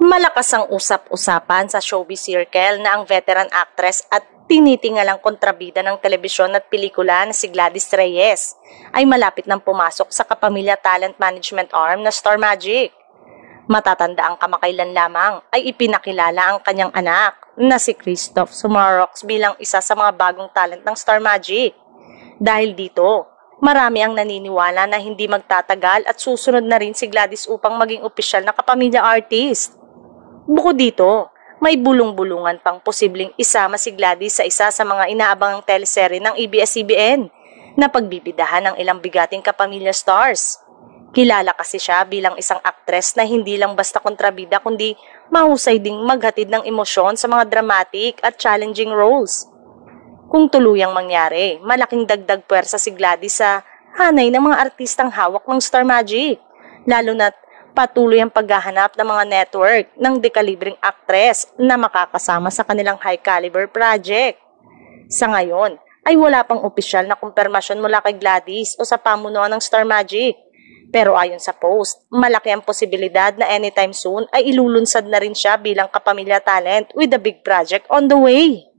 Malakas ang usap-usapan sa showbiz circle na ang veteran actress at tinitingalang kontrabida ng telebisyon at pelikula na si Gladys Reyes ay malapit nang pumasok sa Kapamilya Talent Management Arm na Star Magic. Matatanda ang kamakailan lamang ay ipinakilala ang kanyang anak na si Christoph Sumarox bilang isa sa mga bagong talent ng Star Magic. Dahil dito, marami ang naniniwala na hindi magtatagal at susunod na rin si Gladys upang maging opisyal na kapamilya artist. Bukod dito, may bulong-bulungan pang posibleng isama si Gladys sa isa sa mga inaabangang teleserye ng ABS-CBN na pagbibidahan ng ilang bigating kapamilya stars. Kilala kasi siya bilang isang aktres na hindi lang basta kontrabida kundi mahusay ding maghatid ng emosyon sa mga dramatic at challenging roles. Kung tuluyang mangyari, malaking dagdag puwersa si Gladys sa hanay ng mga artistang hawak ng Star Magic, lalo na't patuloy ang paghahanap ng mga network ng dekalibring actress na makakasama sa kanilang high-caliber project. Sa ngayon, ay wala pang opisyal na kumpirmasyon mula kay Gladys o sa pamunuan ng Star Magic. Pero ayon sa post, malaki ang posibilidad na anytime soon ay ilulunsad na rin siya bilang kapamilya talent with a big project on the way.